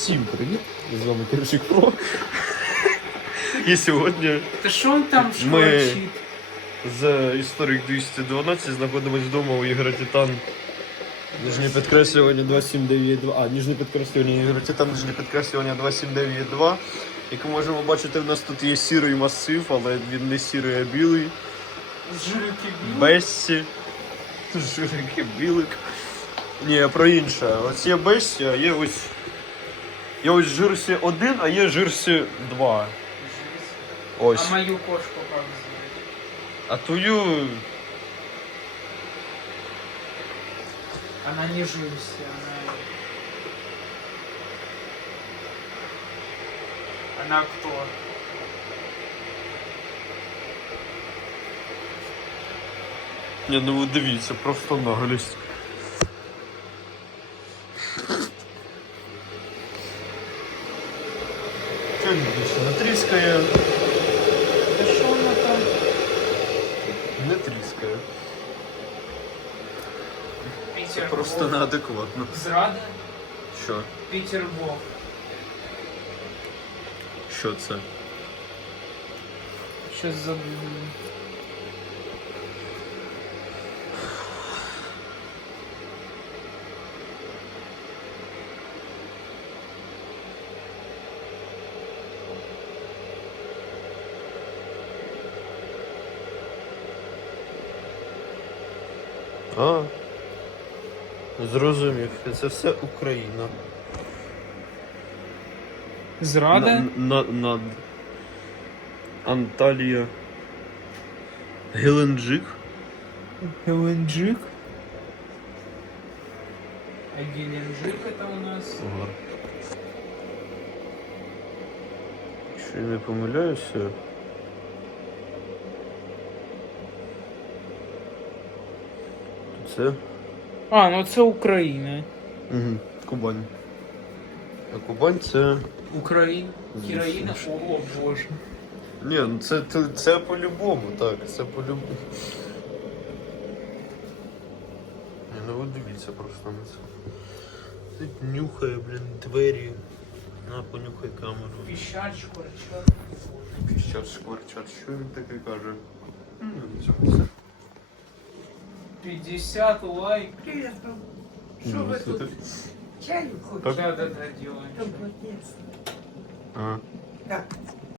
Всім привіт! З вами Кирчик Про. І сьогодні Та що він там Ми- з історик 212 знаходимось вдома у Ігора Титан. Нижнє підкреслювання 2792. А, ніжне підкреслювання Ігора Титан, нижнє підкреслювання 2792. Як ми можемо бачити, в нас тут є сірий масив, але він не сірий, а білий. Жирики б'ють? Бессі. Жирики білик. Ні, про інше. Ось є Бессі, а є ось. Є ось Жирсі 1, а є Жирсі 2. Ось. А мою кошку как звать? А твою. Она не Жюси, она... Она кто? Ні, ну ви дивіться, просто наглість. Ще не тріскає. Да что она там? Не тріскає. Це просто Бог. неадекватно. Зрада? Що? Питер Бог. Що це? Сейчас забуду. А. Зрозумів. Це все Україна. Зрада? На, на, над. Анталія. Геленджик. Геленджик? А Геленджик это у нас... Ага. Якщо я не помиляюся. Це. А, ну це Україна. Угу. Кубань. А Кубань це. Україна. Звісно. О, боже. Ні, ну це, це, це по-любому, так, це по-любому. Ні, ну ви дивіться просто на це. Тут нюхає, блін, двері. На, понюхай камеру. Піщать, шкварчат. Піщат, шкварчат, що він таке каже? Ну, все. 50 лайк. Привет. Ну, Что вы тут? Чаю хочешь? Да, да, да, делаем. Том, молодец. А. Так,